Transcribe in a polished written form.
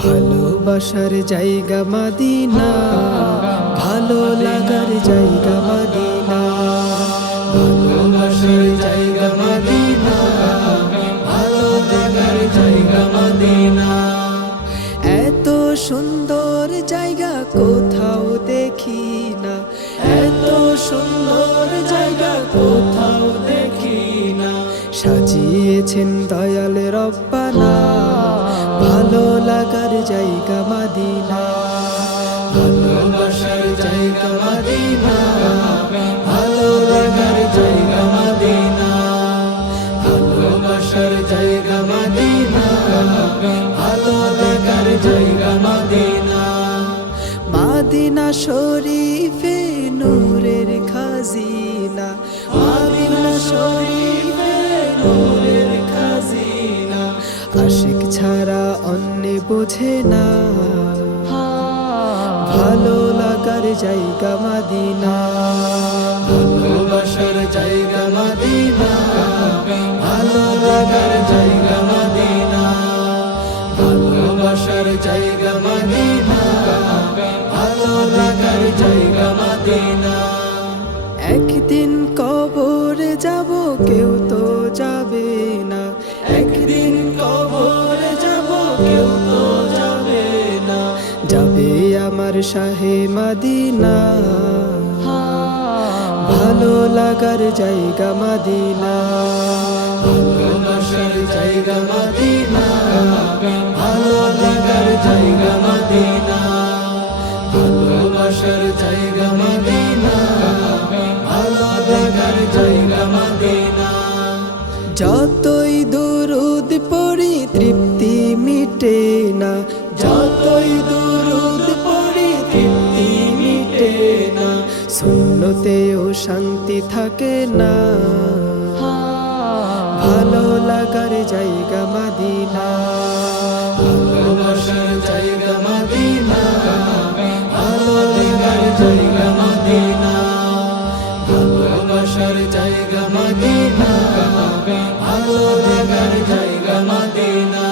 ভালোবাসার জায়গা মদিনা, ভালো লাগার জায়গা মদিনা। ভালোবাসার জায়গা মদিনা, ভালো লাগার জায়গা মদিনা। এত সুন্দর জায়গা কোথাও দেখি না, এত সুন্দর জায়গা কোথাও দেখি না। সাজিয়েছেন দয়াল রব্বানা, ভালো লাগার জায়গা মদিনা। ভালোবাসার জায়গা মদিনা, ভালো লাগার জায়গা মদিনা। ভালোবাসার জায়গা মদিনা, ভালো লাগার জায়গা মদিনা। মদিনা শরীফে নূরের খাজিনা, মদিনা শরীফে নূরের খাজিনা। আশিক ছাড়া অন্য বোঝে না, ভালো লাগার জায়গা মদিনা। ভালোবাসার জায়গা মদিনা, ভালো লাগার জায়গা মদিনা। ভালোবাসার জায়গা মদিনা, ভালো লাগার জায়গা মদিনা। একদিন কবরে যাব কেউ তো যাবে না, একদিন কবরে যাব কেউ তো যাবে না। যাবে আমার শাহে মদিনা, ভালো লাগার জায়গা মদিনা। ভালোবাসার জায়গা মদিনা, ভালো লাগার জায়গা মদিনা। ভালোবাসার জায়গা মদিনা, ভালো লাগার জায়গা মদিনা। যতই দুরুদ পড়ি তৃপ্তি মিটে না, যতই দুরুদ পড়ি তৃপ্তি মিটে না। সুন্নতেও শান্তি থাকে না, ভালো লাগার জায়গা মদিনা। ভালোবাসার জায়গা মদিনা, ভালো লাগার জায়গা মদিনা। ভালোবাসার জায়গা মদিনা, ভালো লাগার জায়গা মদিনা।